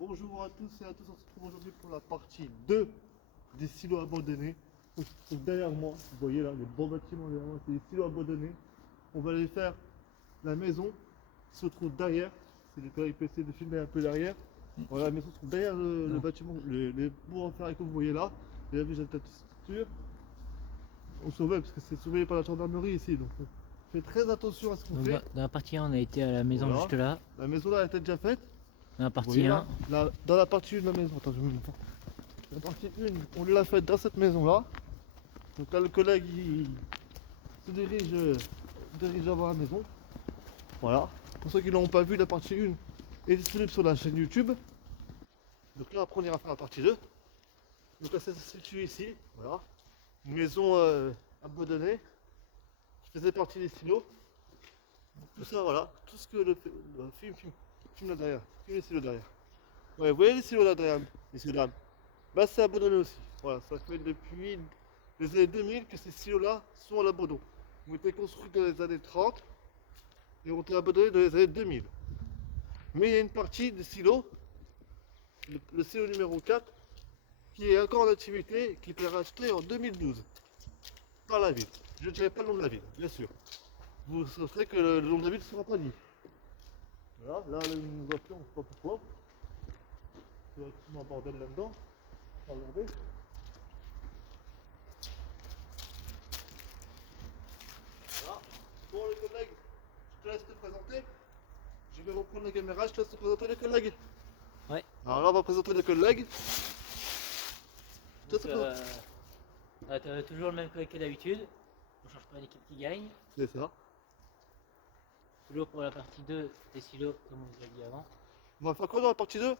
Bonjour à tous et à tous, on se retrouve aujourd'hui pour la partie 2 des silos abandonnés. On se trouve derrière moi, vous voyez là, les beaux bâtiments derrière moi, c'est des silos abandonnés. On va aller faire la maison qui se trouve derrière. C'est le collègue PC de filmer un peu derrière. Voilà, la maison se trouve derrière le bâtiment, les bouts en fer que vous voyez là. Et là, j'ai la structure. On surveille parce que c'est surveillé par la gendarmerie ici, donc on fait très attention à ce qu'on fait. Dans la partie 1, on a été à la maison Voilà. juste là. La maison là, elle était déjà faite. Dans la Vous partie voyez, 1, dans la partie 1 de la maison, attends, je vais vous la partie 1, on l'a faite dans cette maison là. Donc là, le collègue il se dirige vers la maison. Voilà. Pour ceux qui ne l'ont pas vu, la partie 1 est disponible sur la chaîne YouTube. Donc là, après, on ira faire la partie 2. Donc là, ça se situe ici. Voilà. Une maison abandonnée qui faisait partie des silos. Tout ça, voilà. Tout ce que le film là derrière. Film les silos derrière. Ouais, vous voyez les silos là derrière, messieurs dames. Bah, c'est abandonné aussi. Voilà, ça fait depuis les années 2000 que ces silos-là sont à l'abandon. Ils ont été construits dans les années 30 et ont été abandonnés dans les années 2000. Mais il y a une partie des silos, le silo numéro 4, qui est encore en activité et qui a été racheté en 2012 par la ville. Je ne dirai pas le nom de la ville, bien sûr. Vous saurez que le nom de la ville ne sera pas dit. Voilà, là, une voiture, on ne sait pas pourquoi. Il y a un bordel là-dedans. Regardez. Voilà. Bon, les collègues, je te laisse te présenter. Je vais reprendre la caméra, je te laisse te présenter les collègues. ouais. Alors là, on va présenter les collègues. Donc, t'as toujours le même collègue que d'habitude. On change pas une équipe qui gagne. C'est ça. Toujours pour la partie 2 des silos, comme on vous l'a dit avant. On va faire quoi dans la partie 2?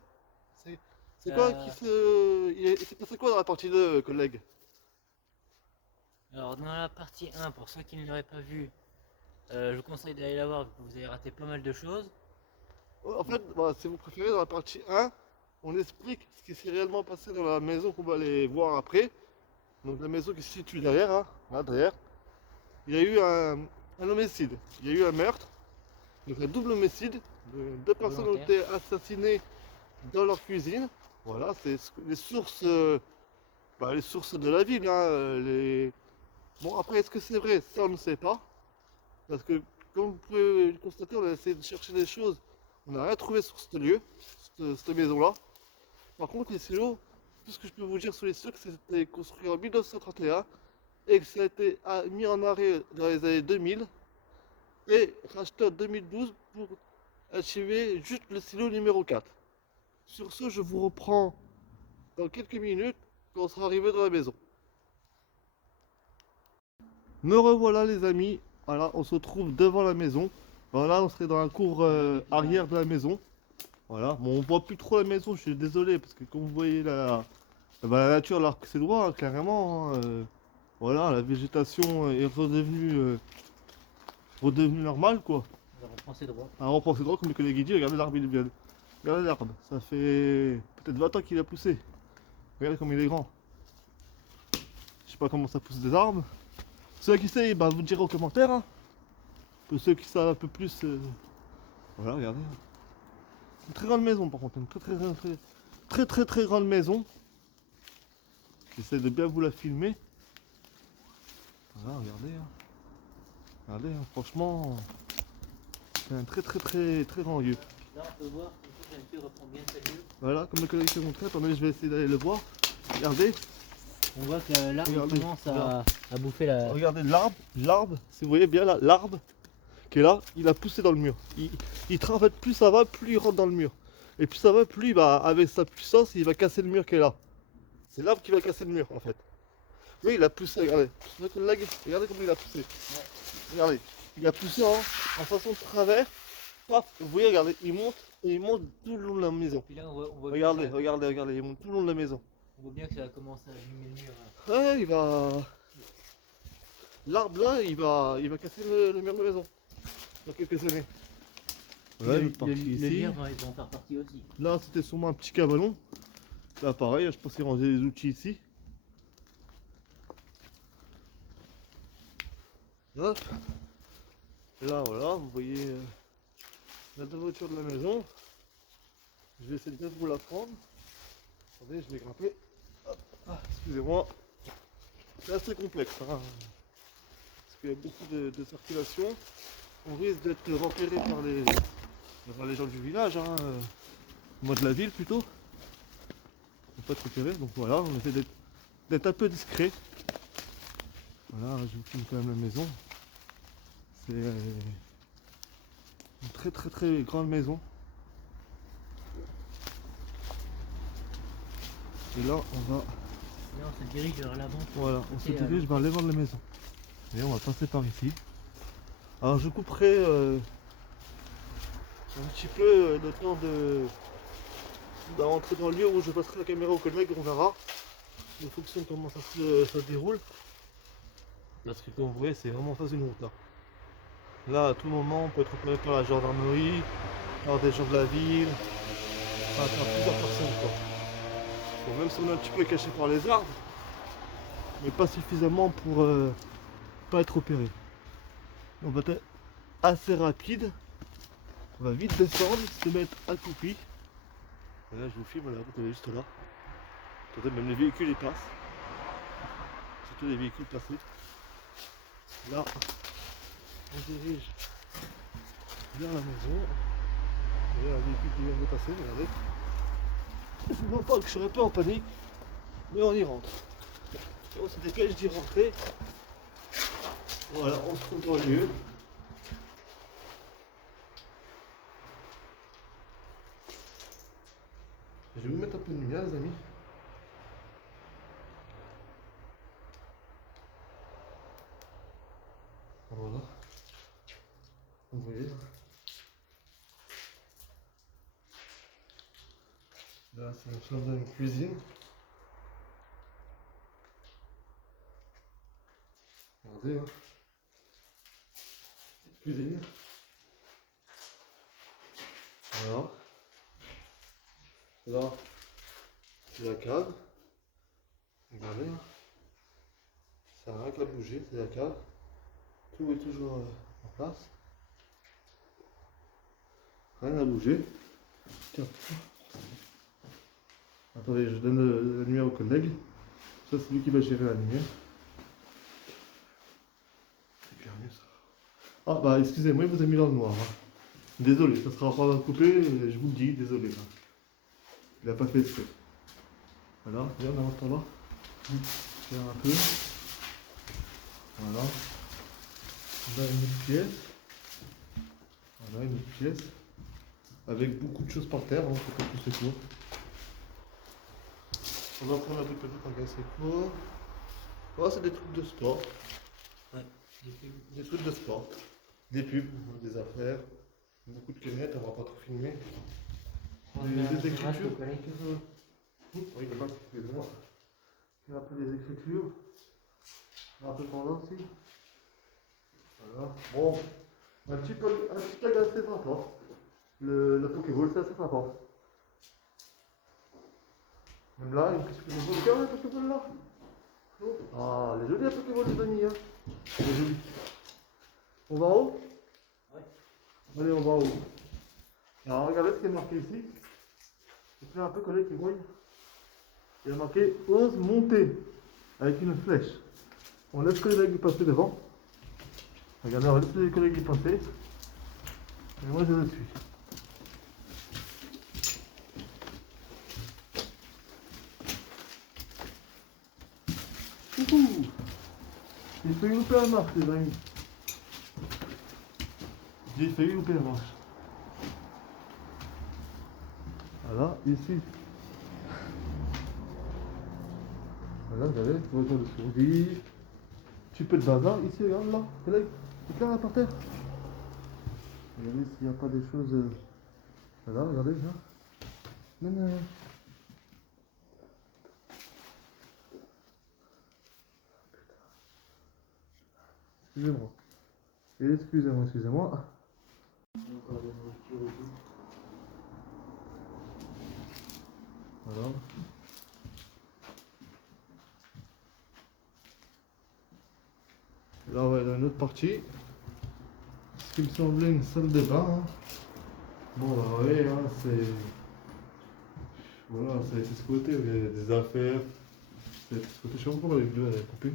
C'est quoi qui se. Il s'est passé quoi dans la partie 2, collègues? Alors, dans la partie 1, pour ceux qui ne l'auraient pas vu, je vous conseille d'aller la voir, vous avez raté pas mal de choses. En fait, voilà, si vous préférez, dans la partie 1, on explique ce qui s'est réellement passé dans la maison qu'on va aller voir après. Donc la maison qui se situe derrière, hein, là derrière. Il y a eu un homicide, il y a eu un meurtre, donc un double homicide. Deux personnes ont été assassinées dans leur cuisine. Voilà, c'est les sources de la ville. Hein, Bon, après, est-ce que c'est vrai? Ça, on ne sait pas. Parce que, comme vous pouvez le constater, on a essayé de chercher des choses. On n'a rien trouvé sur ce lieu, cette maison-là. Par contre, les silos, tout ce que je peux vous dire sur les silos, c'est que c'était construit en 1931 et que ça a été mis en arrêt dans les années 2000 et racheté en 2012 pour achever juste le silo numéro 4. Sur ce, je vous reprends dans quelques minutes quand on sera arrivé dans la maison. Me revoilà les amis, voilà, on se trouve devant la maison. Voilà, on serait dans la cour arrière de la maison. Voilà, bon, on voit plus trop la maison, je suis désolé, parce que comme vous voyez la nature, alors que c'est droit, hein, carrément, hein, voilà, la végétation est redevenue normale, quoi. Alors, on prend ses droits. Alors on pense droit, comme le collègue dit, regardez l'arbre, il est bien. Regardez l'arbre, ça fait peut-être 20 ans qu'il a poussé. Regardez comme il est grand. Je sais pas comment ça pousse des arbres. Ceux qui savent, bah, vous direz aux commentaires. Hein. Pour ceux qui savent un peu plus. Voilà, regardez. Une très grande maison par contre, une très grande maison. J'essaie de bien vous la filmer. Voilà, regardez. Hein. Regardez, hein, franchement, c'est un très grand lieu. Là, on peut voir que la nature reprend bien sa lieu. Voilà, comme le collègue s'est montré, attendez, je vais essayer d'aller le voir. Regardez. On voit que l'arbre commence à bouffer la. Regardez l'arbre, si vous voyez bien là, l'arbre qui est là, il a poussé dans le mur. En fait, plus ça va, plus il rentre dans le mur. Et plus ça va, plus avec sa puissance, il va casser le mur qui est là. C'est l'arbre qui va casser le mur en fait. Oui, il a poussé, regardez. Regardez comme il a poussé. Ouais. Regardez, il a poussé en façon de travers. Paf, vous voyez, regardez, il monte et il monte tout le long de la maison. Puis là, on voit Regardez, bien regardez, il monte tout le long de la maison. on voit bien que ça commence à allumer le mur. Ouais, il va. L'arbre là, il va casser le mur de la maison dans quelques années. Ouais, Le lierre va en faire partie aussi. là, c'était sûrement un petit cabanon. Là, pareil, je pense qu'il rangeait les outils ici. Hop. Là, voilà, vous voyez la deux voitures de la maison. Je vais essayer de bien vous la prendre. Attendez, je vais grimper. Hop. Ah, excusez-moi. C'est assez complexe, hein, parce qu'il y a beaucoup de circulation. On risque d'être repéré par les gens du village, hein, moi de la ville plutôt. On peut être repéré, donc voilà, on essaie d'être un peu discret. Voilà, je vous filme quand même la maison. C'est une très très très grande maison. Et là, on va, Là, on se dirige vers l'avant. voilà, on se Et, dirige vers l'avant de la maison. Et on va passer par ici. Alors je couperai un petit peu le temps d'entrer dans le lieu où je passerai la caméra au collègue, on verra en fonction de comment ça se déroule. Parce que comme vous voyez, c'est vraiment en face d'une route là. Là, à tout moment, on peut être repéré par la gendarmerie, par des gens de la ville, enfin par plusieurs personnes quoi. Bon, même si on est un petit peu caché par les arbres, mais pas suffisamment pour pas être repéré. On va être assez rapide, on va vite descendre, se mettre accroupi. Et là, je vous filme, la route elle est juste là. Attendez, même les véhicules ils passent. Surtout les véhicules placés. Là, on dirige vers la maison. Il y a un véhicule qui vient de passer, regardez. Je ne vois pas que je serais pas en panique, mais on y rentre. On se dépêche d'y rentrer. Voilà, on se trouve dans le lieu. Je vais vous mettre un peu de lumière, les amis. Voilà. Vous voyez. Là, c'est une chambre d'une cuisine. Regardez, hein. Petite cuisine. Voilà. Là, c'est la cave. Regardez, hein. Ça n'a rien qu'à bouger, c'est la cave. Tout est toujours en place. Rien à bouger. Tiens. Attendez, je donne la lumière au collègue. Ça, c'est lui qui va gérer la lumière. C'est clair mieux ça. Ah, bah, excusez-moi, il vous a mis dans le noir. Hein. Désolé, ça sera pas coupé, je vous le dis, désolé. Hein. Il n'a pas fait exprès. Voilà, viens, on avance par là. Faire un peu. Voilà. On a une autre pièce. Voilà, une autre pièce. Avec beaucoup de choses par terre, hein, c'est pas tout c'est court. On va prendre un truc petit quand c'est court. Oh, c'est des trucs de sport. Ouais, Des trucs de sport. Des pubs, des affaires. Beaucoup de canettes, on va pas trop filmer. Des écritures. Oui, le bac, excusez-moi. Il y a un peu des écritures. Un peu par là aussi. Voilà. Bon, un petit tag assez sympa. La Pokéball, c'est assez sympa. Même là, une petite Pokéball. Regarde la Pokéball là. Ah, elle est jolie la Pokéball les amis. Hein. Elle est jolie. On va en haut? Ouais. Allez, on va en haut. Alors, regardez ce qui est marqué ici. Je fais un peu collé qui voit. Il y a marqué ose monter avec une flèche. On laisse que les collègues passer devant. Regardez, on laisse les collègues passer. Et moi je le suis. Coucou! J'ai failli louper la marche les amis. J'ai failli louper la marche. Voilà, ici. Voilà, regardez, voiture de survie. Tu peux de bazar ici, regarde là, collègue. C'est clair là par terre. Regardez s'il n'y a pas des choses. Voilà, regardez là. Non, non. Excusez-moi. Excusez-moi, excusez-moi. Voilà. Là, on va dans une autre partie. Ce qui me semblait une salle de bain. Hein. Bon, bah, oui, hein, c'est. Voilà, ça a été squatté, il y a des affaires. Ça a été squatté, je sais pas pourquoi les bleus elle a coupé.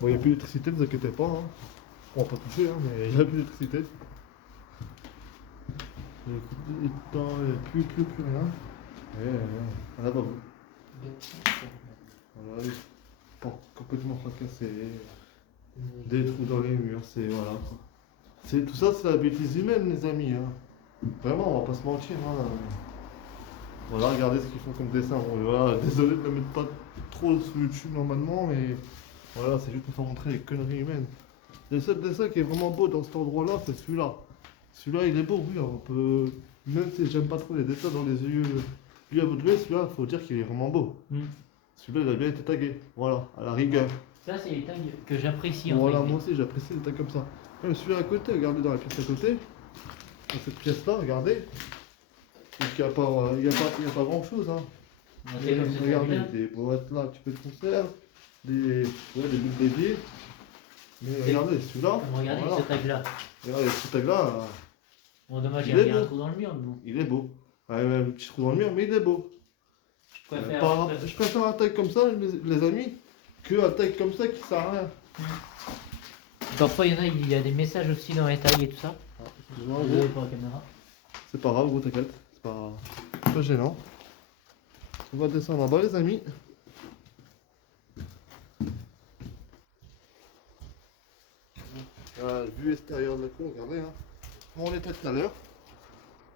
Bon, il n'y a plus d'électricité, ne vous inquiétez pas. Hein. On va pas toucher, hein, mais il n'y a plus d'électricité. Il n'y a plus rien. Un lavabo. Voilà, les portes complètement fracassées. Des trous dans les murs, c'est voilà. Tout ça, c'est la bêtise humaine, les amis. Hein. Vraiment, on va pas se mentir. Hein. Voilà, regardez ce qu'ils font comme dessin. Bon, voilà, désolé de ne mettre pas trop sur YouTube normalement, mais voilà, c'est juste pour faire montrer les conneries humaines. Le seul dessin qui est vraiment beau dans cet endroit-là, c'est celui-là. Celui-là, il est beau, oui, on peut. Même si j'aime pas trop les dessins dans les yeux à Baudelaire, celui-là, il faut dire qu'il est vraiment beau. Celui-là, il a bien été tagué. Voilà, à la rigueur. Ça, c'est les tags que j'apprécie. Voilà, moi aussi, j'apprécie les tags comme ça. Même celui-là à côté, regardez dans la pièce à côté. Dans cette pièce-là, regardez. Il n'y a pas grand-chose. Hein. Regardez, des boîtes là, un petit peu de conserve, des boules d'évier. Mais regardez, celui-là. Regardez voilà. ce tag-là. Regardez, ce tag-là. Bon, dommage, Il il est y a un beau. trou dans le mur, bon. Il est beau. Ouais, un petit trou dans le mur, mais il est beau. Je préfère un tag comme ça, les amis, que un tag comme ça qui sert à rien. Parfois, il y a des messages aussi dans les tags et tout ça. Désolé pour la caméra. C'est pas grave, gros, t'inquiète. C'est pas gênant. On va descendre en bas, les amis. Vue extérieure de la cour, regardez. Hein. On était tout à l'heure.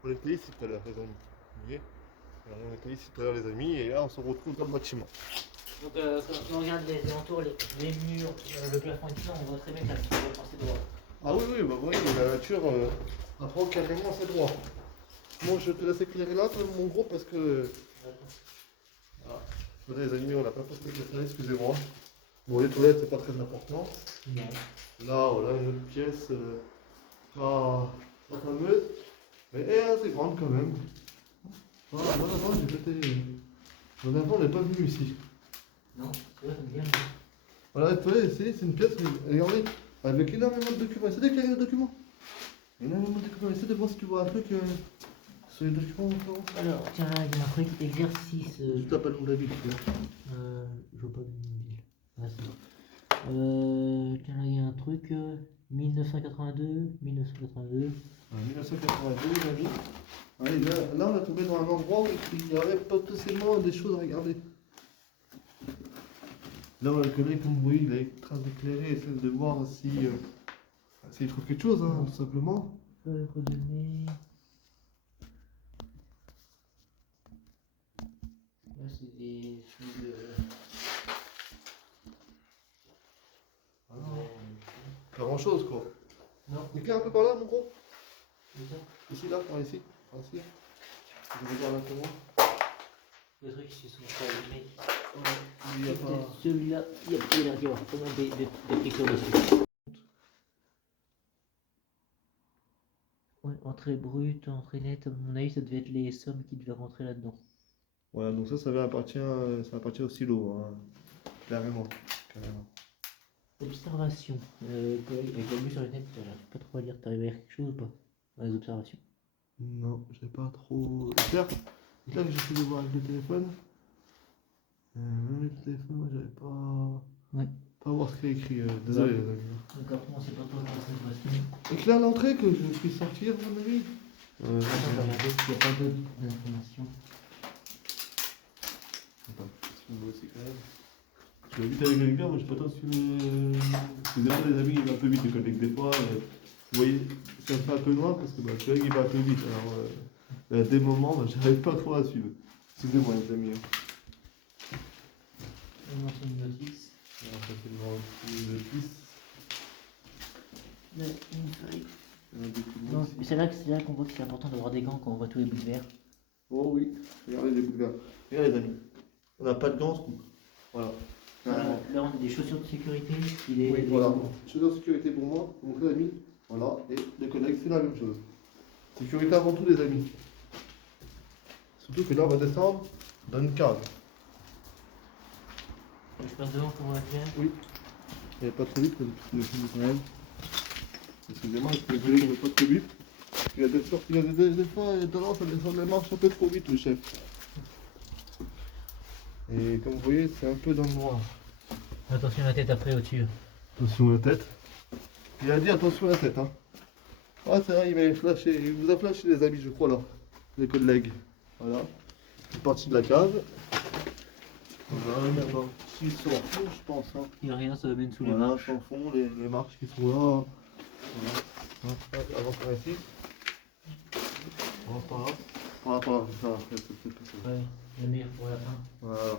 On était ici tout à l'heure, les amis. Vous voyez? Alors, on était ici tout à l'heure, les amis, et là, on se retrouve dans le bâtiment. Donc, quand on regarde les alentours, les murs, le plafond et tout ça, on voit très bien que la nature est pensée droit. Ah oui, oui, bah oui, la nature apprend carrément ses droits. Bon, je te laisse éclairer là, mon gros, parce que. Ah, les amis, on n'a pas posté le excusez-moi. Bon, les toilettes, c'est pas très important. Non. Là, voilà, une autre pièce, pas fameuse, mais assez grande quand même. Voilà, bon avant, j'ai pété. Bon avant, on n'est pas venu ici. Non, c'est vrai, ça me dit. Voilà, les toilettes, c'est une pièce, regardez, avec énormément de documents. Essaie d'éclairer les documents. Énormément de documents. Essaie de voir si tu vois un truc sur les documents. Alors, tiens, là, il y a un truc, exercice. Je t'appelle mon David, tu vois. Je vois pas de ville. Ah, c'est bon. Tiens, là, il y a un truc. 1982. 1982. 1982, les amis. Ouais, là, on a tombé dans un endroit où il y avait potentiellement des choses à regarder. Là, on a le collègue, comme vous voyez, il est en train d'éclairer, essaie de voir s'il trouve quelque chose, hein, tout simplement. Redonner. Là, c'est des choses de. Pas grand chose, quoi. Non. Éclaire un peu par là, mon gros. C'est ça. Ici, là, par ici. Par ici. Je regarde un peu moins. Le truc, c'est sont pas allumés. Il n'y a pas. Celui-là, il y a pas l'air d'y avoir pas mal d'écriture dessus. Ouais, entrée brute, entrée nette, à mon avis, ça devait être les sommes qui devaient rentrer là-dedans. Voilà, donc ça appartient au silo, hein. Carrément. Observation. Avec la vue sur les net, je pas trop à lire. T'arrives à lire quelque chose ou pas dans les observations? Non, j'ai pas trop. Claire, j'essaie de voir avec le téléphone. Même avec le téléphone, j'avais pas. Ouais. Pas voir ce qu'il y a écrit. Désolé, les amis. D'accord, on sait pas trop dans l'observation. Éclaire l'entrée que je puisse sortir, à mon avis. Attends, on va regarder s'il n'y a pas d'autres informations. Attends, moi aussi quand même. Je vais vite avec le gars, moi je suis pas tant sur le. Excusez-moi les amis, il va un peu vite le collègue des fois. Vous voyez, ça me fait un peu loin parce que le collègue il va un peu vite. Alors, à des moments, j'arrive pas trop à suivre. Excusez-moi les amis. On lance une notice. Alors, ça c'est le notice. Une feuille. Un document Non, ici. c'est là qu'on voit que c'est important d'avoir des gants quand on voit tous les bouts de verre. Oh oui, regardez les bouts de verre. Regardez les amis, on n'a pas de gants, ce coup. Voilà. Là, on a des chaussures de sécurité. Oui, voilà. Chaussures de sécurité pour moi, pour mon ami. Voilà, et les collègues, c'est la même chose. Sécurité avant tout, les amis. Surtout que là, on va descendre dans une cave. Je passe devant pour voir bien. Oui. Il n'y a pas trop vite, parce que le film quand même. Excusez-moi, parce que les collègues ne pas trop vite. Il y a des fois, il a des fois, il a tendance à descendre les marches un peu trop vite, le chef. Et comme vous voyez, c'est un peu dans le noir. Attention à la tête après au-dessus. Attention à la tête. Il a dit attention à la tête, hein. Ah, c'est vrai, il m'a flashé. Il vous a flashé, les amis, je crois, là. Les collègues. Voilà. Une partie de la cave. Voilà, maintenant, s'ils sont en fond, je pense, hein. Il n'y a rien, ça mène sous les Voilà, marches. en fond, les marches qui sont là. Voilà. Hop, avance par ici. Avance par là. Par là, c'est ça, après, c'est peut-être pas ça. Ouais, le meilleur pour la fin. Voilà.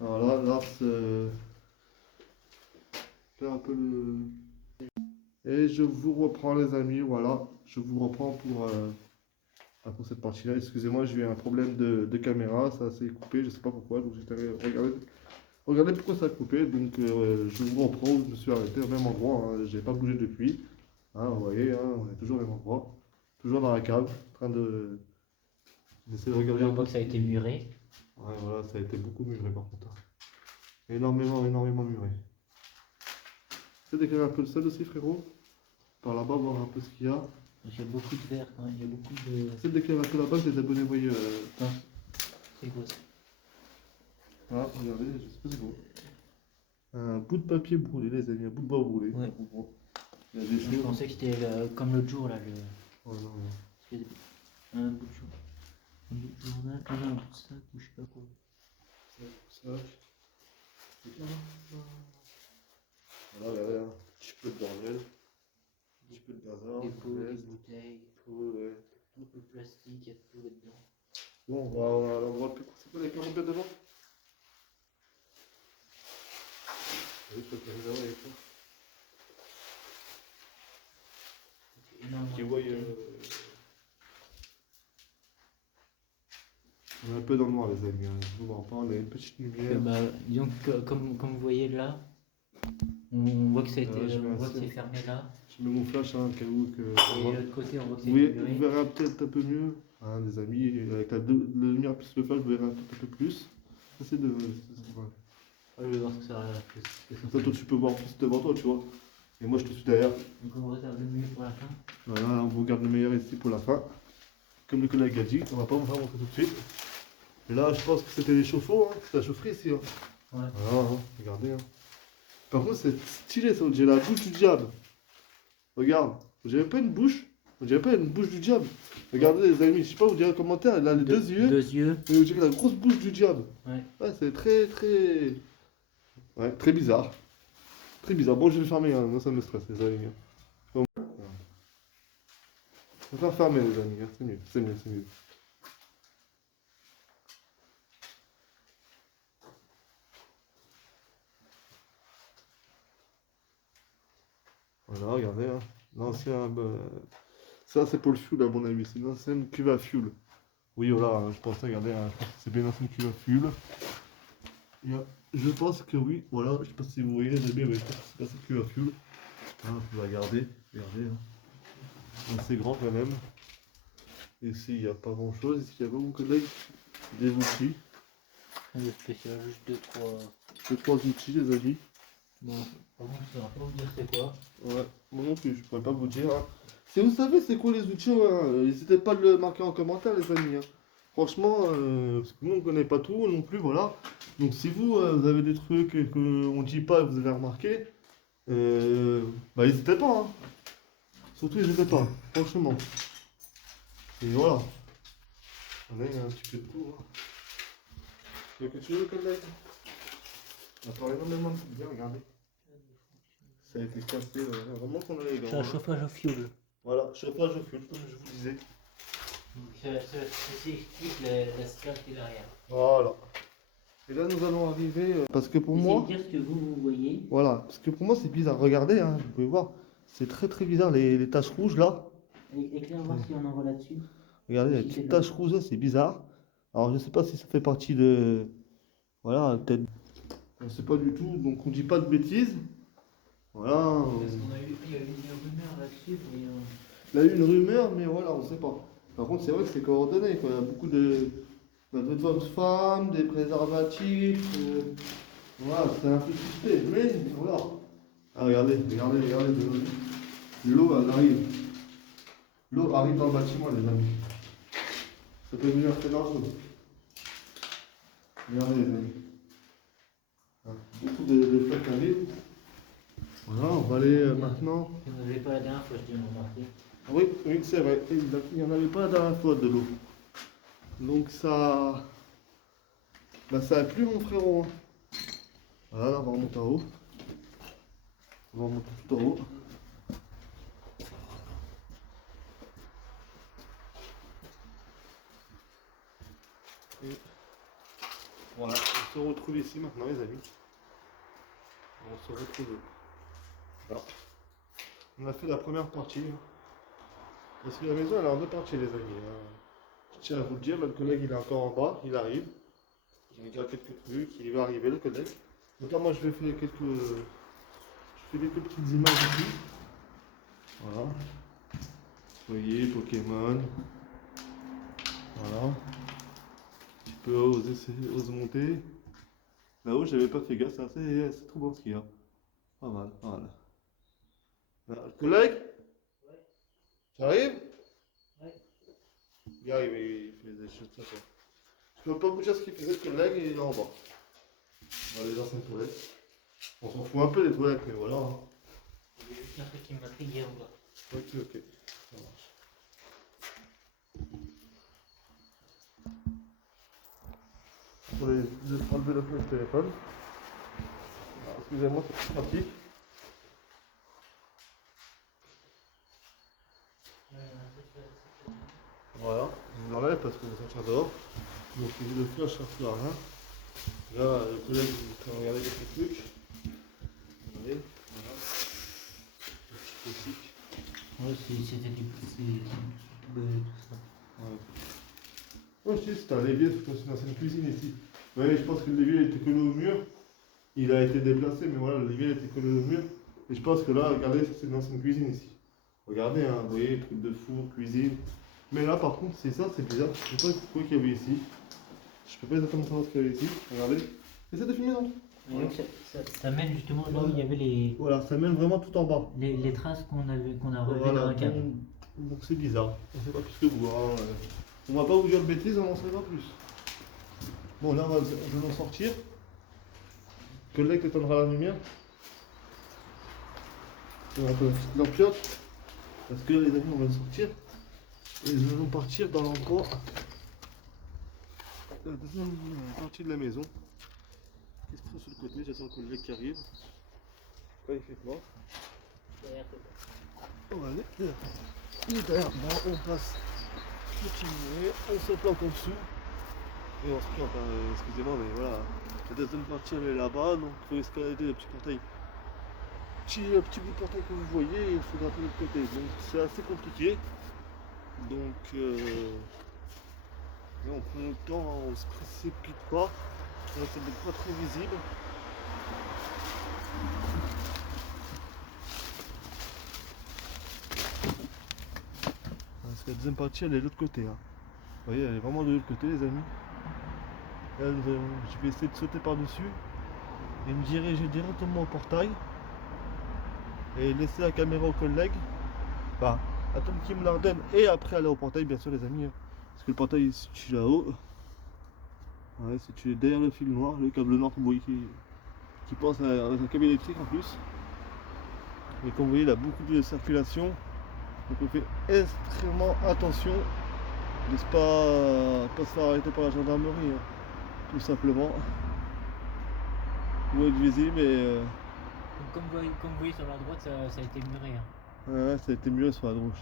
Alors là, c'est un peu le... Et je vous reprends les amis, voilà. Je vous reprends pour cette partie-là. Excusez-moi, j'ai eu un problème de caméra, ça s'est coupé, je sais pas pourquoi. Donc j'étais regardez pourquoi ça a coupé. Donc je vous reprends, je me suis arrêté au même endroit, hein. J'ai pas bougé depuis. Hein, vous voyez, hein, on est toujours au même endroit. Toujours dans la cave, en train d'essayer de regarder. On voit que ça a été muré. Ouais, voilà, ça a été beaucoup muré par contre. Énormément, énormément muré. Tu sais d'éclairer un peu le sol aussi, frérot? Par là-bas, voir un peu ce qu'il y a. Il y a beaucoup de verre quand même, il y a beaucoup de... C'est d'éclairer un peu là-bas, les abonnés voyez. C'est quoi ça? Ah, regardez, je sais pas c'est beau. Un bout de papier brûlé, les amis, un bout de bois brûlé. Ouais. Il y a des Je choses. pensais que c'était comme l'autre jour là, Oh, non, non. un bout de journal. Un bout de journal, un bout de sac ou je sais pas quoi. Ça. Voilà, regardez, un petit peu de bordel. Un petit peu de bazar. Des pots, des reste, bouteilles, tout, ouais. tout le plastique, il y a tout là-dedans. Bon, on va à l'endroit le plus. C'est quoi les 40 mètres devant? Oui, je peux faire là, avec toi. C'est énormément Qui de voit, bouteilles. on est un peu dans le noir, les amis. Hein. Je vous en parle, il y a une petite lumière. Bah, disons que comme vous voyez là, on voit que ça a été, je vais on voit assis, que c'est hein. fermé là. Je mets mon flash, hein, au cas où que. Et de l'autre côté, on voit que c'est Vous muré. verrez peut-être un peu mieux, hein, les amis. Avec la lumière plus le flash, vous verrez un peu plus. Essayez de. Ouais. Ah, je vais voir ce que ça a l'air. Comme ça, toi, tu peux voir plus devant toi, tu vois. Et moi, je te suis derrière. Donc on réserve le mieux pour la fin. Voilà, on vous garde le meilleur ici pour la fin. Comme le collègue a dit, on va pas vous faire montrer tout de suite. Et là, je pense que c'était les chauffe-eau, hein. C'est la chaufferie ici. Hein. Ouais. Voilà, hein. Regardez. Hein. Par contre, c'est stylé ça, j'ai la bouche du diable. Regarde, j'ai pas une bouche, j'ai pas une bouche du diable. Regardez les amis, je sais pas, vous direz en commentaire, elle a les deux yeux. Deux yeux. Mais vous direz la grosse bouche du diable. Ouais. Ouais, c'est très très. Ouais, très bizarre. Très bizarre. Bon, je vais fermer, hein. Moi ça me stresse, les amis. Bon. Je vais faire fermer, les amis, hein. C'est mieux, c'est mieux, c'est mieux. Voilà, regardez, hein. L'ancien. Ça, c'est pour le fuel, à mon avis. C'est une ancienne cuve à fuel. Oui, voilà, hein, je pensais, regardez, hein, c'est bien une ancienne cuve à fuel. Je pense que oui, voilà, je sais pas si vous voyez les amis, mais je pense que c'est pas cette cuve à fuel. Hein, vous la regardez, regardez. Hein. C'est grand quand même. Ici, il n'y a pas grand chose. Ici, il y a beaucoup de des outils. Le spécial, juste Deux, trois outils, les amis. Bon, par contre, je ne saurais pas vous dire c'est quoi. Ouais, moi non plus, je pourrais pas vous dire. Hein. Si vous savez c'est quoi les outils, hein, n'hésitez pas à le marquer en commentaire, les amis. Hein. Franchement, parce que nous on connaît pas tout non plus, voilà. Donc si vous, vous avez des trucs qu'on dit pas et que vous avez remarqué, bah n'hésitez pas. Hein. Surtout n'hésitez pas, franchement. Et voilà. Là il y a un petit peu de tout. Hein. Tu veux que tu veux, collègue? On a parlé énormément de bien, regardez. Ça a été cassé, vraiment qu'on a les gants. C'est un chauffage au fioul. Voilà, chauffage au fioul, comme je vous disais. Donc ceci explique la sphère qui est derrière. Voilà. Et là nous allons arriver, parce que pour Essayez moi, de dire ce que vous voyez. voilà, parce que pour moi c'est bizarre. Regardez, hein, vous pouvez voir, c'est très très bizarre les taches rouges là. Éclaire-moi si on en voit là-dessus. Regardez, les petites taches rouges là, c'est bizarre. Alors je sais pas si ça fait partie de, voilà, peut-être, on sait pas du tout, donc on dit pas de bêtises. Voilà. Parce qu'on a eu, il y a eu une rumeur là-dessus. Il y a eu une rumeur, mais voilà, on sait pas. Par contre, c'est vrai que c'est coordonné, quoi. Il y a beaucoup de bonnes femmes, des préservatifs. Voilà, c'est un peu suspect, mais voilà. Ah, regardez, l'eau, elle arrive. L'eau arrive dans le bâtiment, les amis. Ça peut devenir très dangereux. Regardez les amis. Hein, beaucoup de flaques à vivre. Voilà, on va aller maintenant. Tu n'avais pas la dernière fois, je t'ai remarqué. Oui, oui, c'est vrai. Il n'y en avait pas la dernière fois de l'eau. Donc ça. Bah ça a plu mon frérot. Hein. Voilà, là, on va remonter en haut. On va remonter tout en haut. Et voilà, on se retrouve ici maintenant les amis. On se retrouve là. On a fait la première partie. Parce que la maison elle est en deux parties les amis. Je tiens à vous le dire, le collègue il est encore en bas, il arrive. Il y a déjà quelques trucs, il va arriver le collègue. Donc là moi je vais faire quelques petites images ici. Voilà. Vous voyez, Pokémon. Voilà. Un petit peu oser monter. Là-haut j'avais pas fait gaffe, c'est trop bon ce qu'il y a. Pas mal, voilà. Là, le collègue. Tu arrives? Ouais. Il arrive, il fait des choses comme ça. Je peux pas vous dire ce qu'il faisait le collègue et il est en bas. On va aller dans ses toilettes. On s'en fout un peu des toilettes, mais voilà. Hein. Il y a juste un truc qui m'a pris hier ou là. Ok, ça marche. Je vais enlever le téléphone. Ah, excusez-moi, c'est plus pratique. Voilà, je l'enlève parce que ça tient dehors. Donc le flash ça ne sert à rien. Là, le collègue il est en train de regarder quelques trucs. Regardez, voilà. Le petit classique. Ouais, c'était du tout ça. Ouais. Ouais, je dis, c'est un évier, c'est une ancienne cuisine ici. Oui, je pense que l'évier était collé au mur. Il a été déplacé, mais voilà, l'évier était collé au mur. Et je pense que là, regardez, c'est une ancienne cuisine ici. Regardez, hein, vous voyez, truc de four, cuisine. Mais là, par contre, c'est ça, c'est bizarre. Je sais pas quoi qu'il y avait ici. Je peux pas exactement savoir ce qu'il y avait ici. Regardez. Essaye de filmer, non? Ouais. Ça mène justement là où il y avait les. Voilà, ça mène vraiment tout en bas. Les traces qu'on a relevées Voilà, dans la cave. donc c'est bizarre. On sait pas plus que vous. Hein. On va pas vous dire de bêtises, on n'en sait pas plus. Bon, là, je vais en sortir. Le collègue t'éteindra la lumière. On va un peu une petite lampiote. Parce que les amis, on va sortir. Et nous allons partir dans l'endroit. La deuxième partie de la maison. Qu'est-ce qu'il faut sur le côté? J'attends le collègue qui arrive. Quoi, il fait quoi? On va aller derrière. Il est derrière moi, on passe continuer, on se planque en dessous. Et on se plante, hein, excusez-moi, mais voilà. La deuxième partie elle est là-bas, donc il faut escalader le petit portail. Petit bout de portail que vous voyez, il faut grimper de l'autre côté. Donc c'est assez compliqué. Donc on prend le temps, on se précipite pas. On essaie d'être pas trop visible. Parce que la deuxième partie elle est de l'autre côté. Hein. Vous voyez, elle est vraiment de l'autre côté les amis. Là, je vais essayer de sauter par-dessus et me diriger directement au portail. Et laisser la caméra au collègue. Bah, attendre qu'il me la redonne et après aller au portail bien sûr les amis. Hein. Parce que le portail est situé là-haut. Ouais, c'est situé derrière le fil noir, le câble noir que vous voyez qui passe à un câble électrique en plus. Et comme vous voyez il y a beaucoup de circulation. Donc on fait extrêmement attention de ne pas se faire arrêter par la gendarmerie. Hein. Tout simplement. Pour être visible et Comme vous voyez sur la droite, ça a été muré. Hein. ouais, ça a été muré sur la droite.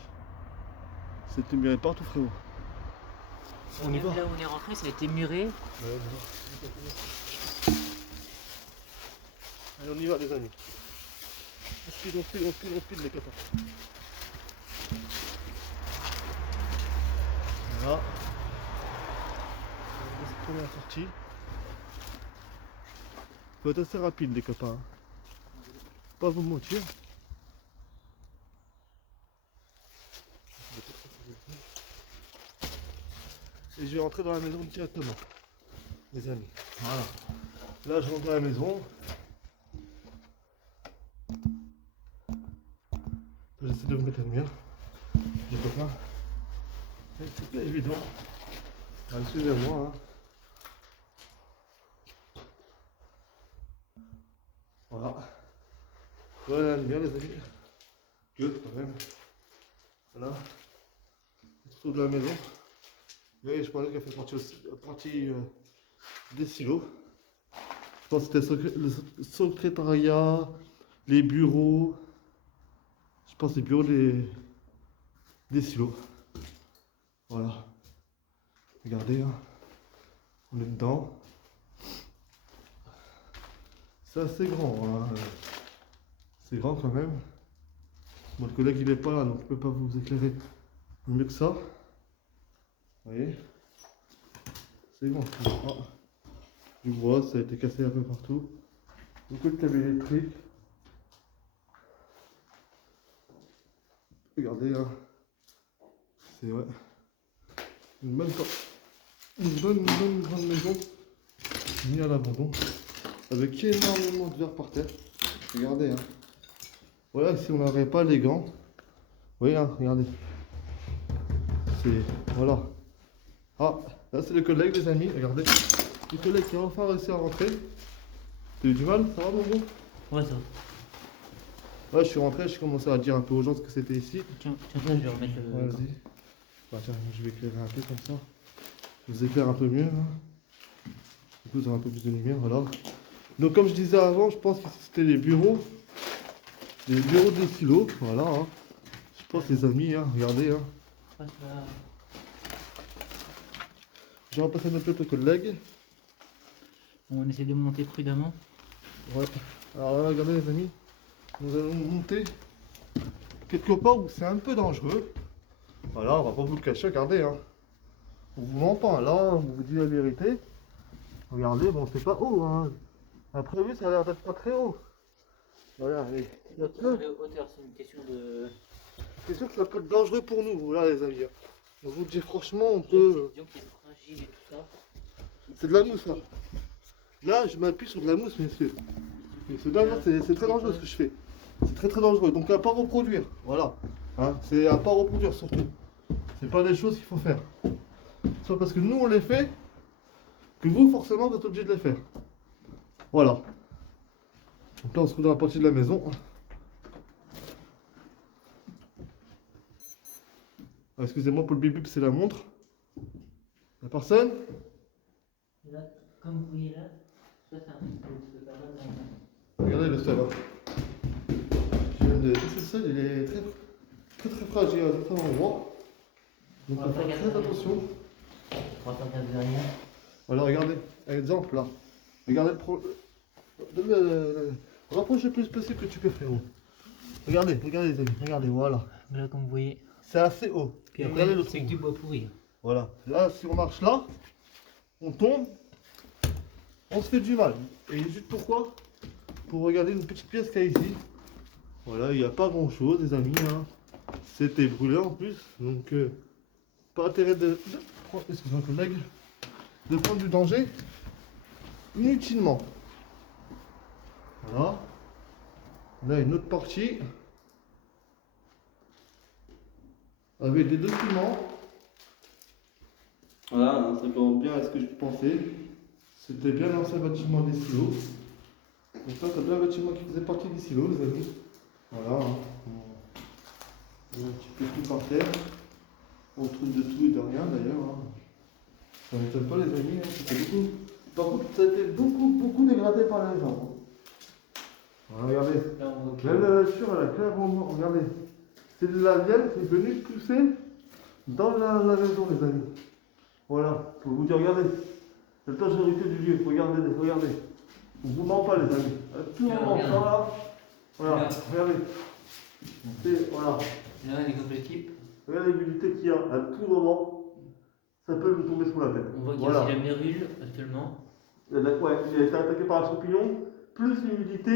Ça a été muré partout frérot. On y va. Là où on est rentré, ça a été muré. Ouais, allez, on y va les amis. On speed les copains. Voilà. C'est la première sortie. Faut être assez rapide les copains. Pas vous mentir. Et je vais rentrer dans la maison directement. Les amis. Voilà. Là je rentre dans la maison. J'essaie de vous mettre la lumière. Les copains. C'est pas évident. Excusez-moi. Hein. Voilà. Voilà, bien les amis. Que quand même. Voilà. Autour de la maison. Et je parlais qu'elle fait partie des silos. Je pense que c'était le secrétariat, les bureaux. Je pense les bureaux des silos. Voilà. Regardez, hein. On est dedans. C'est assez grand, hein. C'est grand quand même. Mon collègue il est pas là, donc je peux pas vous éclairer mieux que ça. Vous voyez, c'est grand. Ah. Du bois, ça a été cassé un peu partout. Beaucoup de câbles électriques. Regardez, hein. C'est ouais. Une bonne grande maison mise à l'abandon. Avec énormément de verre par terre. Regardez, hein. Voilà, si on n'aurait pas les gants. Vous voyez, hein, regardez. C'est. Voilà. Ah, là c'est le collègue, les amis, regardez. Le collègue qui a enfin réussi à rentrer. T'as eu du mal, ça va, mon gros? Ouais, ça. Ouais, je suis rentré, j'ai commencé à dire un peu aux gens ce que c'était ici. Tiens, ça, je vais remettre le. Ouais, vas-y. Bah, tiens, je vais éclairer un peu comme ça. Je vous éclaire un peu mieux. Hein. Du coup, vous aurez un peu plus de lumière, voilà. Donc, comme je disais avant, je pense que c'était les bureaux. Les bureaux des silos, voilà. Hein. Je pense, les amis, hein, regardez. Hein. Je vais repasser un peu au collègue. On essaie de monter prudemment. Ouais. Alors là, regardez, les amis. Nous allons monter quelque part où c'est un peu dangereux. Voilà, on va pas vous le cacher, regardez. Hein. On vous ment pas, là, on vous dit la vérité. Regardez, bon, c'est pas haut. Hein. Après, oui, ça a l'air d'être pas très haut. Voilà, allez. La hauteur, c'est une question de. C'est sûr que ça peut être dangereux pour nous, voilà, les amis. On vous le dit franchement, on peut. Disons qu'il est fragile et tout ça. C'est de la mousse, là. Là, je m'appuie sur de la mousse, messieurs. C'est très dangereux ce que je fais. C'est très très dangereux. Donc à pas reproduire. Voilà. Hein, c'est à pas reproduire surtout. C'est pas des choses qu'il faut faire. Soit parce que nous on les fait, que vous forcément vous êtes obligé de les faire. Voilà. Donc là on se trouve dans la partie de la maison. Ah, excusez-moi pour le bip bip, c'est la montre. La personne. Là, comme vous voyez là, ça c'est un Regardez le sol. Hein. Je viens de laisser le sol, il est très fragile à certains endroits. Donc on va faire très attention. On va faire gaffe de rien. Voilà, regardez, exemple là. Regardez rapprochez le plus possible que tu peux, frérot. Regardez les amis, regardez, voilà. Là, comme vous voyez. C'est assez haut. Puis Regardez après, le c'est trou. que du bois pourri. Voilà. Là, si on marche là, on tombe, on se fait du mal. Et juste pourquoi? Pour regarder une petite pièce qu'il y a ici. Voilà, il n'y a pas grand chose, les amis. Hein. C'était brûlé en plus. Donc, pas intérêt de prendre, excusez-moi, collègue, de prendre du danger inutilement. Voilà. Là, une autre partie. Avec des documents. Voilà, hein, ça correspond bien à ce que je pensais. C'était bien l'ancien bâtiment des silos. Donc ça, c'est bien un bâtiment qui faisait partie des silos, les amis. Voilà. Hein. Un petit peu tout par terre. On trouve de tout et de rien d'ailleurs. Hein. Ça m'étonne pas, les amis. Hein. C'était beaucoup. Par contre, ça a été beaucoup dégradé par les gens. Voilà, regardez. Là, on voit que. Même la nature, elle a clairement. Regardez. C'est de la laine qui est venue pousser dans la maison, les amis. Voilà. Pour vous dire, regardez. La majorité du lieu. Regardez. On vous ment pas, les amis. À tout moment, ça là. Voilà. Regardez. Voilà. Là, les groupes d'équipe. Regardez l'humidité qu'il y a. À tout moment, ça peut nous tomber sous la tête. On voit qu'il y a Voilà. aussi la mérule actuellement. Ouais, il a été attaqué par un champignon. Plus l'humidité,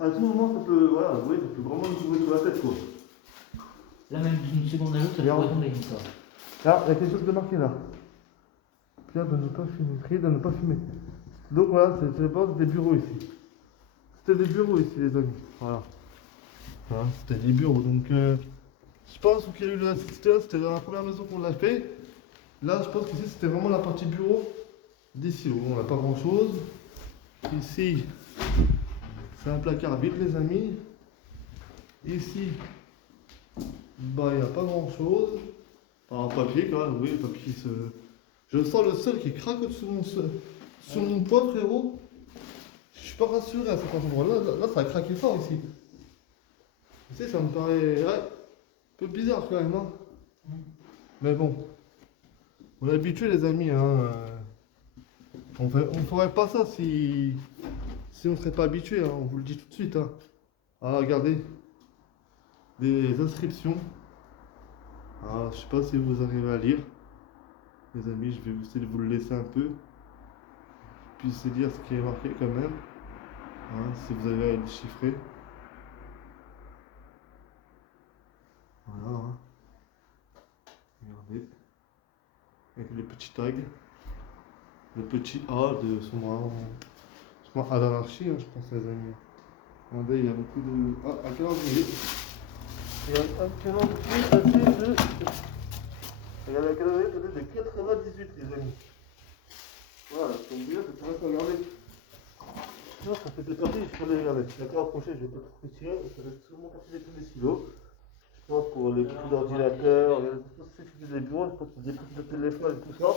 à tout moment, ça peut. Voilà, vous voyez, ça peut vraiment nous tomber sous la tête, quoi. Là, même d'une seconde à l'autre, ça pourrait tomber une fois. Là, il y a quelque chose de marqué là. Pierre de ne pas fumer. Prier de ne pas fumer. Donc voilà, c'est pas des bureaux ici. C'était des bureaux ici, les amis. Voilà. Voilà, c'était des bureaux. Donc, je pense qu'il y a eu là, c'était dans la première maison qu'on l'a fait. Là, je pense qu'ici, c'était vraiment la partie bureau d'ici. On n'a pas grand chose. Ici, C'est un placard vide, les amis. Ici, bah, il n'y a pas grand chose. En papier, quand même, oui, le papier se. Je sens le sol qui craque sous mon poids, frérot. Je suis pas rassuré à cet endroit-là. Là, ça a craqué fort ici. Tu sais, ça me paraît un peu bizarre quand même. Hein. Mais bon, on est habitué, les amis. Hein. On ferait pas ça si on ne serait pas habitué. Hein. On vous le dit tout de suite. Hein. Ah, regardez, des inscriptions. Ah, je sais pas si vous arrivez à lire. Les amis, je vais essayer de vous le laisser un peu. Puissiez lire ce qui est marqué quand même. Hein, si vous avez à le chiffrer. Voilà. Hein. Regardez. Avec les petits tags. Le petit A de son A d'anarchie, hein, je pense, les amis. Regardez, il y a beaucoup de. Ah, un calendrier. Il y a un calendrier daté de. Regardez, un calendrier daté de 98, les amis. Voilà, comme vous dire, c'est vrai que regardez. Non, ça fait des parties, je peux les regarder. D'accord, approcher, je vais pas trop tirer, ça va être sûrement partie des plus des silos. Je pense pour les petits ordinateurs, je pense que c'est des bureaux, je pense que des petits téléphones et tout ça.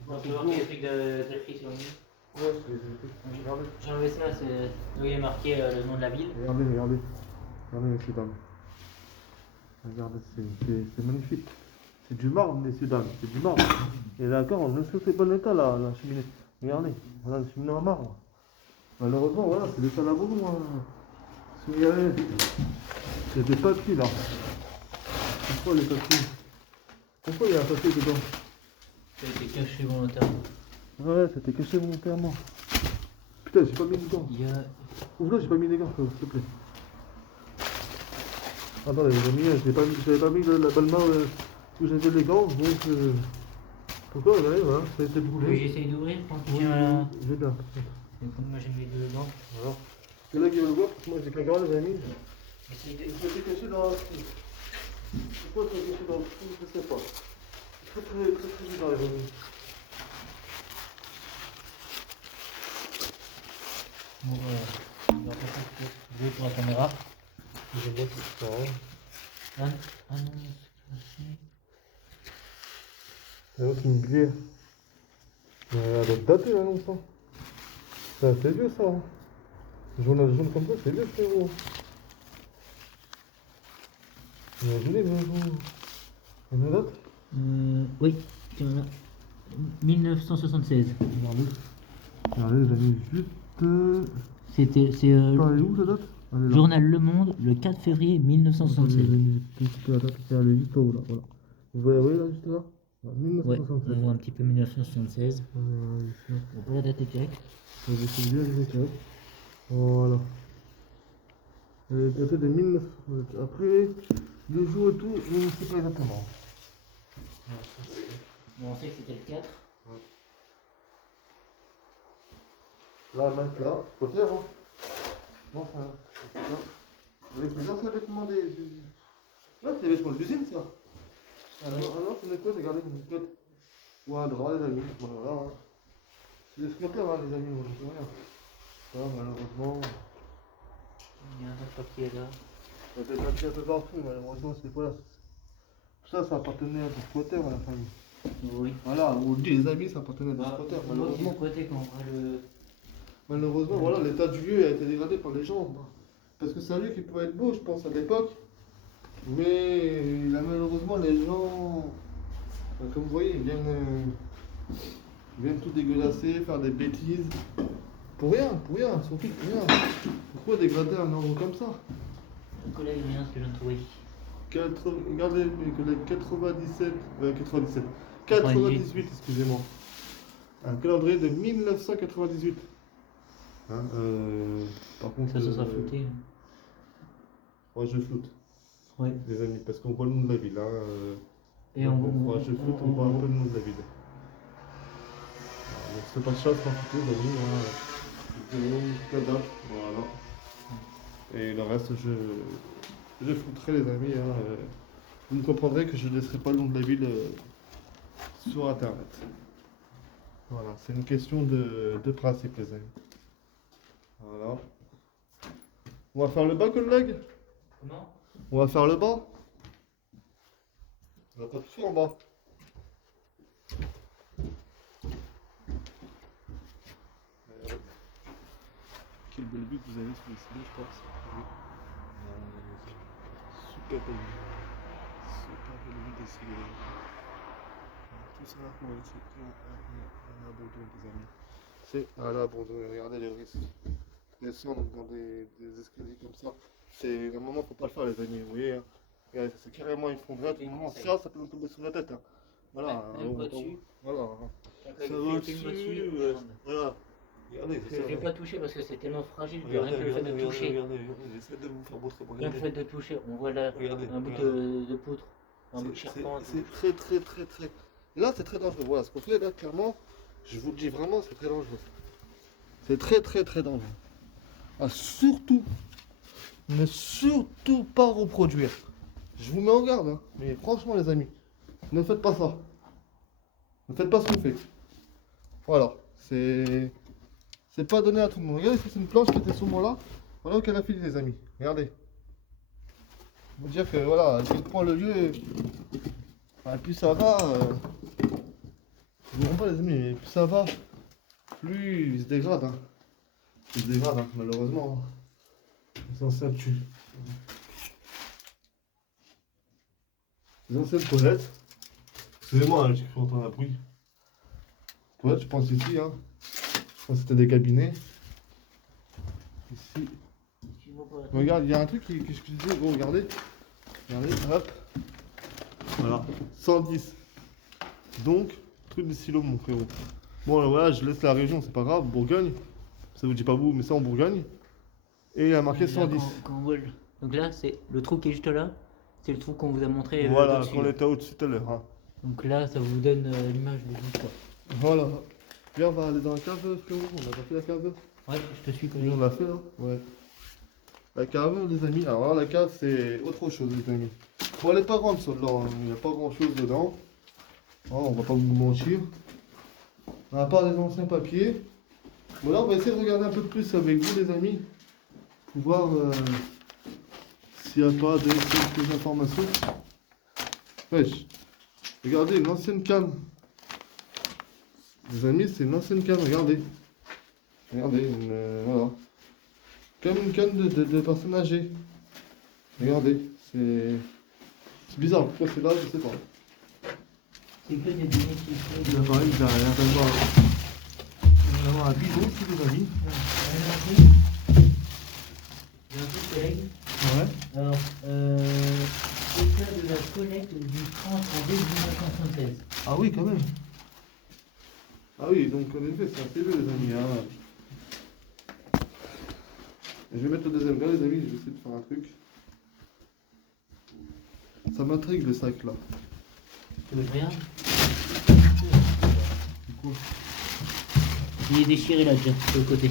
On peut voir qu'il y a des trucs d'écrit sur le mur. Ouais, c'est. Regardez. J'ai enlevé ça, c'est où il est marqué le nom de la ville. Regardez, regardez. Regardez, messieurs, dames. Regardez, c'est magnifique. C'est du marbre, messieurs, dames. C'est du marbre. Et d'accord, on ne se fait pas l'état, là, la cheminée. Regardez, voilà la cheminée en marbre. Malheureusement, voilà, c'est des salles à boulot. Hein. Regardez, il y a des papiers, là. Pourquoi les papiers? Pourquoi il y a un papier dedans? Ça a été caché volontairement. Ouais, c'était caché volontairement. Putain, j'ai pas mis dedans. Il y a. Ouvre là, j'ai pas mis les gants, s'il te plaît. Attendez, les amis, j'avais pas mis la balle main où j'avais les gants, donc. Pourquoi? Regardez, voilà, ça a été brûlé. Oui, j'essaye d'ouvrir quand tu Oui, tiens là. j'ai bien. Et comme moi j'ai mis les deux dedans. Alors, c'est là qui va le voir, parce que moi j'ai qu'un gars, les amis. Essaye de. Il faut être caché dans le trou. Pourquoi il faut être caché dans le trou? Je sais pas. Très très bizarre, les amis. Bon, voilà. On va passer pour la caméra. Je vois tout ça. Ah non, c'est C'est un autre une bière. Elle doit dater l'annonce. Hein. C'est assez vieux ça. Hein. Le journal jaune comme ça, c'est vieux frérot. Imaginez, mais vous. On est date? Oui, tiens là. 1976. Regardez. Regardez, les amis, juste. C'est Elle est où la date? Elle est là. Journal Le Monde, le 4 février 1976. Attendez, les amis, un petit peu la date, c'est elle est juste au haut là. Voilà. Vous voyez là, juste là? Ouais, 1976. on voit un petit peu 1976. Ici. On peut la dater direct. Je vais essayer de bien les écrire. Voilà. Elle est datée de 1900. Après, le jour et tout, je ne sais pas exactement. Bon, on sait que c'était le 4. Là, maintenant, là, faut faire, hein. Non, ça. Avec les anciens vêtements des. Là, c'est les vêtements de l'usine, ça. Alors, c'est quoi? Regardez, une tête. Ou un drap, les amis. Voilà. Hein. C'est des squatters, hein, les amis, on ne sait rien. Ça, malheureusement. Il y a un autre papier là. Il y a des papiers un peu partout, malheureusement, c'est quoi? Ça appartenait à des squatters, à la famille. Oui. Voilà, on le dit, les amis, ça appartenait à des squatters, On voit qu'ils malheureusement. sont côté quand on voit le. Malheureusement, voilà, l'état du lieu a été dégradé par les gens. Parce que c'est un lieu qui pouvait être beau, je pense, à l'époque. Mais là, malheureusement, les gens, comme vous voyez, ils viennent tout dégueulasser, faire des bêtises. Pour rien, surtout pour rien. Pourquoi dégrader un endroit comme ça? Mon collègue, rien, ce que je viens de trouver. Regardez mes collègues, 98, excusez-moi. Un calendrier de 1998. Hein, par contre, Ça sera flouté. ouais, je floute, Oui. les amis, parce qu'on voit le nom de la ville. Hein, Et ouais, je floute, on voit un peu le nom de la ville. Donc, c'est pas de chasse, pas foutu, les amis. Voilà. Et le reste, je flouterai, les amis. Hein, vous me comprendrez que je ne laisserai pas le nom de la ville sur internet. Voilà, c'est une question de principe, les amis. Voilà. On va faire le bas, collègue? Comment? On va faire le bas? On va pas tout faire en bas. Quel bel but vous avez sur les CD, je pense. Oui. Super belle vue. Super belle vue des CD. Tout ça, ouais, c'est à Bordeaux, les amis. C'est à la Bordeaux. Regardez les risques. Descendre dans des escaliers comme ça. C'est un moment, faut pas le faire, les amis. Vous voyez, hein. Regardez, c'est carrément effondré. À tout moment, ça peut nous tomber sur la tête. Hein. Voilà. Même pas dessus. Voilà. Ça va au-dessus. Voilà. Regardez, Je ne vais pas toucher parce que c'est tellement fragile que rien regardez, que le fait de regardez, toucher. regardez, j'essaie de vous faire montrer. Rien que le Regardez. fait de toucher, on voit là Regardez, un bout regardez. de poutre, un bout de charpente. C'est très très très très. Et là c'est très dangereux. Voilà ce qu'on fait là clairement, je vous le dis vraiment, c'est très dangereux. C'est très très très dangereux. Ah, surtout, ne surtout pas reproduire. Je vous mets en garde, hein. Mais franchement les amis, ne faites pas ça. Ne faites pas ce qu'on fait. Voilà, c'est pas donné à tout le monde. Regardez, c'est une planche qui était sur moi là. Voilà où qu'elle a fini les amis. Regardez. Vous dire que voilà, à quel point le lieu. Enfin, plus ça va. Je ne comprends pas les amis, mais plus ça va, plus il se dégrade. Hein. Il se dégrade, hein, malheureusement. Hein. Les anciennes tuent. Les anciennes toilettes. Excusez-moi, hein, j'ai cru entendre un bruit. Toilettes, je pense ici. Hein. Je pense que c'était des cabinets. Ici. Regarde, il y a un truc que je te disais, bon, regardez. Regardez, hop. Voilà, 110. Donc, truc de silo, mon frérot. Bon, là, voilà, je laisse la région, c'est pas grave. Bourgogne. Ça vous dit pas vous, mais c'est en Bourgogne. Et il a marqué 110. Donc là, c'est le trou qui est juste là. C'est le trou qu'on vous a montré. Voilà, qu'on était au-dessus tout à l'heure. Hein. Donc là, ça vous donne l'image de tout ça. Voilà. Viens, on va aller dans la cave, frérot. On a pas fait la cave. Ouais, je te suis, Oui, on l'a fait, là. Ouais. La cave, les amis. Alors là, la cave, c'est autre chose, les amis. Bon, elle est pas grande, celle-là. Hein. Il n'y a pas grand-chose dedans. Oh, on va pas vous mentir. À part les anciens papiers. Bon, là, on va essayer de regarder un peu plus avec vous, les amis. Pour voir s'il n'y a pas des informations. Wesh. Regardez, une ancienne canne. Les amis, c'est une ancienne canne, regardez. Regardez, voilà. Comme une canne de personnes âgées. Regardez, c'est bizarre. Pourquoi c'est là, je sais pas. C'est que des données qui Il y a pareil, il y a rien d'avoir un bidon aussi, les amis. J'ai un peu de collègue. Ouais. Alors, état de la collecte du 30 janvier 1976. Ah oui, quand même. Ah oui, donc en effet, c'est assez vieux, les amis. Hein. Je vais mettre le deuxième gars, les amis, je vais essayer de faire un truc. Ça m'intrigue le sac là. Tu veux que je regarde? Du coup. Il est déchiré là déjà, sur le côté.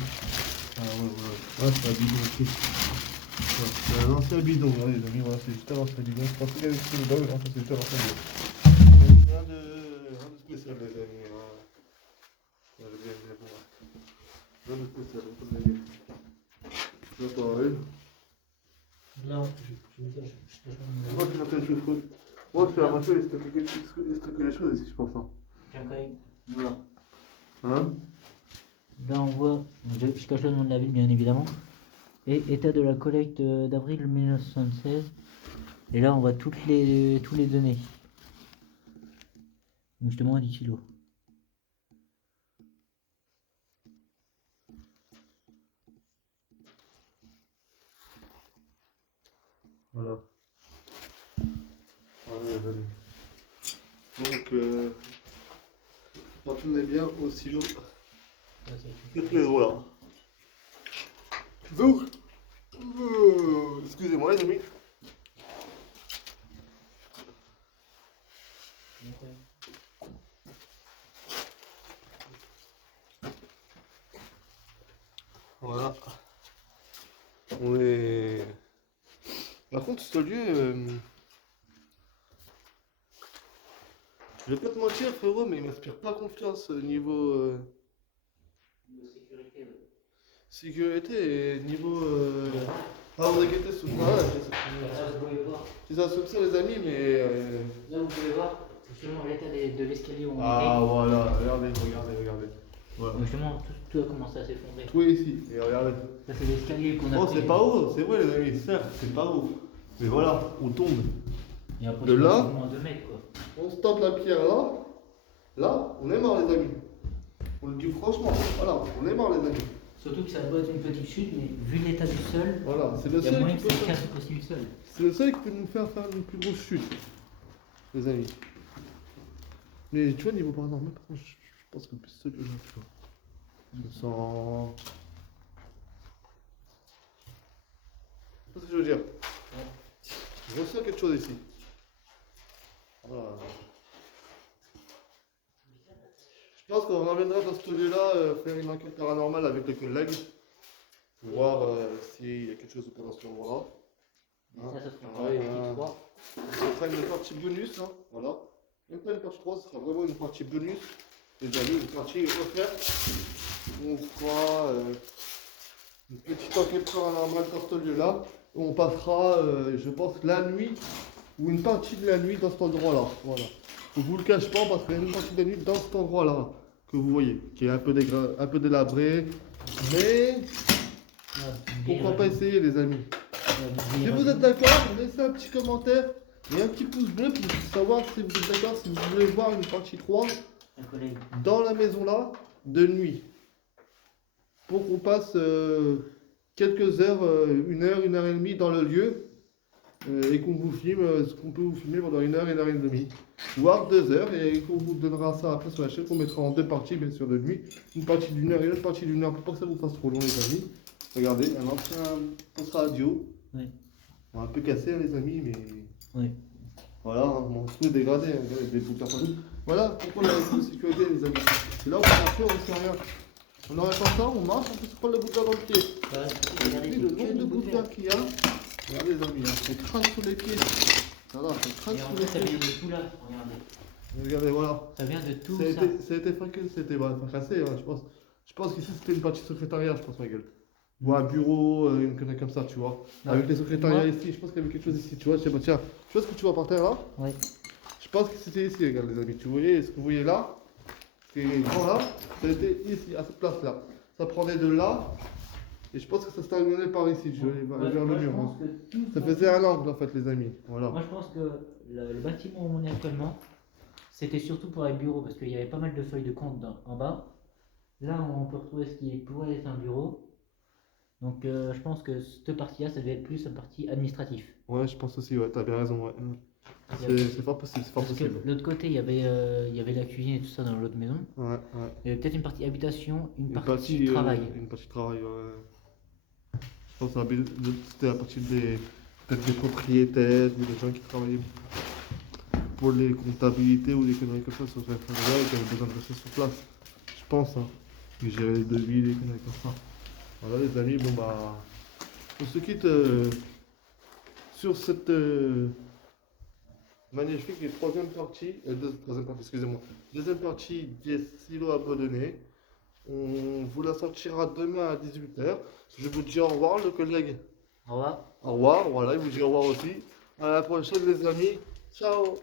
Ah ouais, ouais. Ah, c'est un bidon aussi. Ouais, c'est un ancien bidon, là, les amis. Voilà, c'est juste un ancien bidon. Je pensais qu'il y avait quelque chose dedans, mais en fait, c'est juste un ancien bidon. Donc, rien de spécial, les amis. Voilà. Rien de spécial, on peut le dire. Là, pareil. Là, je te Moi, je m'appelle quelque chose. Moi, je fais la machine, il stocker les choses ici, je pense. Hein. J'ai un collègue. Voilà. Hein? Là, on voit, je cache le nom de la ville, bien évidemment. Et état de la collecte d'avril 1976. Et là, on voit tous les données. Donc, justement, 10 kilos. Voilà. Voilà, les amis. Donc, retenez bien au silo. Voilà. Donc, excusez-moi les amis. Voilà. On est... Par contre, ce lieu... Je vais pas te mentir, frérot, mais il m'inspire pas confiance au niveau... De sécurité, sécurité et niveau Ah, vous inquiétez, sous moi. Là, vous pouvez voir. C'est un soupçon, les amis, mais. Là, vous pouvez voir justement l'état de l'escalier où on Ah, était. voilà, regardez. Voilà. Donc, justement, tout a commencé à s'effondrer. Tout est ici, et regardez. Ça, c'est l'escalier qu'on a Oh, pris. c'est pas haut, c'est vrai, les amis, certes, c'est pas haut. Mais voilà, on tombe. Et après, De là, au moins 2 mètres, quoi. on se tente la pierre là. Là, on est mort, les amis. On le dit franchement, voilà, on est mort, les amis. Surtout que ça doit être une petite chute, mais vu l'état du sol, Voilà, c'est le il y a seul moyen qui que peut ça faire. casse aussi le sol. C'est le seul qui peut nous faire une plus grosse chute, les amis. Mais tu vois, niveau paranormal, par contre, je pense que plus celui-là, tu vois. Je me sens. C'est ce que je veux dire. Je ressens quelque chose ici. Voilà. Je pense qu'on reviendra dans ce lieu-là faire une enquête paranormale avec les collègues. Voir s'il y a quelque chose pendant ce moment-là. Ça sera une partie 3. Ce sera une partie bonus, hein, voilà. Même pas une partie 3, ce sera vraiment une partie bonus. Les amis, une partie offerte. On fera une petite enquête paranormale dans ce lieu-là. On passera, je pense, la nuit ou une partie de la nuit dans cet endroit-là. Voilà. Je vous le cache pas parce qu'il y a une partie de la nuit dans cet endroit-là que vous voyez, qui est un peu délabré. Mais pourquoi pas essayer, les amis? Si vous êtes d'accord, laissez un petit commentaire et un petit pouce bleu pour savoir si vous êtes d'accord, si vous voulez voir une partie 3 dans la maison là, de nuit. Pour qu'on passe quelques heures, une heure et demie dans le lieu et qu'on vous filme ce qu'on peut vous filmer pendant une heure et demie. Voire 2 heures et qu'on vous donnera ça après sur la chaîne, qu'on mettra en 2 parties bien sûr de nuit. Une partie d'une heure et une autre partie d'une heure pour pas que ça vous fasse trop long, les amis. Regardez, un ancien poste radio. Oui. Bon, un peu cassé, hein, les amis, mais. Oui. Voilà, hein, mon truc dégradé, hein, avec des bouts partout. Voilà pourquoi la sécurité, les amis. C'est là où on marche, on ne sait rien. On n'aurait pas ça, on marche, on peut se prendre le bout de terre dans le pied. Regardez le nombre de bouts de terre qu'il y a. Regardez, les amis, hein, c'est craque sur les pieds. Voilà, c'est craque sur les Ça vient pieds. de tout là, regardez. Regardez, voilà. Ça vient de tout Ça a ça. été fracassé, c'était fracassé, hein, je pense. Je pense qu'ici c'était une partie secrétariat, je pense, ma gueule. Ou un bureau, une connerie comme ça, tu vois. Ouais. Avec les secrétariats ici, je pense qu'il y avait quelque chose ici, tu vois. Je sais pas, tiens, tu vois ce que tu vois par terre là? Oui. Je pense que c'était ici, regarde les amis. Tu voyais ce que vous voyez là? Ce qui est grand là, ça a été ici, à cette place là. Ça prenait de là, et je pense que ça se terminait par ici, vers le mur. Hein. Ça faisait un angle en fait, les amis. Voilà. Moi je pense que le bâtiment où on est actuellement, c'était surtout pour les bureaux, parce qu'il y avait pas mal de feuilles de compte en bas. Là on peut retrouver ce qui pourrait être un bureau. Donc je pense que cette partie-là, ça devait être plus une partie administrative. Ouais, je pense aussi, ouais, t'as bien raison, ouais. C'est fort possible, c'est fort Parce possible. que l'autre côté, il y avait la cuisine et tout ça dans l'autre maison. Ouais, ouais. Il y avait peut-être une partie habitation, une partie travail. Une partie travail, ouais. Je pense que c'était la partie peut-être des propriétaires ou des gens qui travaillaient pour les comptabilités ou des conneries comme ça sur ce travail et qui avaient besoin de rester sur place. Je pense, hein. Qui géraient les devis, des conneries comme ça. Voilà les amis, bon bah. On se quitte sur cette magnifique troisième partie, excusez-moi, deuxième partie des silos abandonnés. On vous la sortira demain à 18h. Je vous dis au revoir, le collègue. Au revoir. Au revoir, voilà, il vous dit au revoir aussi. À la prochaine, les amis. Ciao.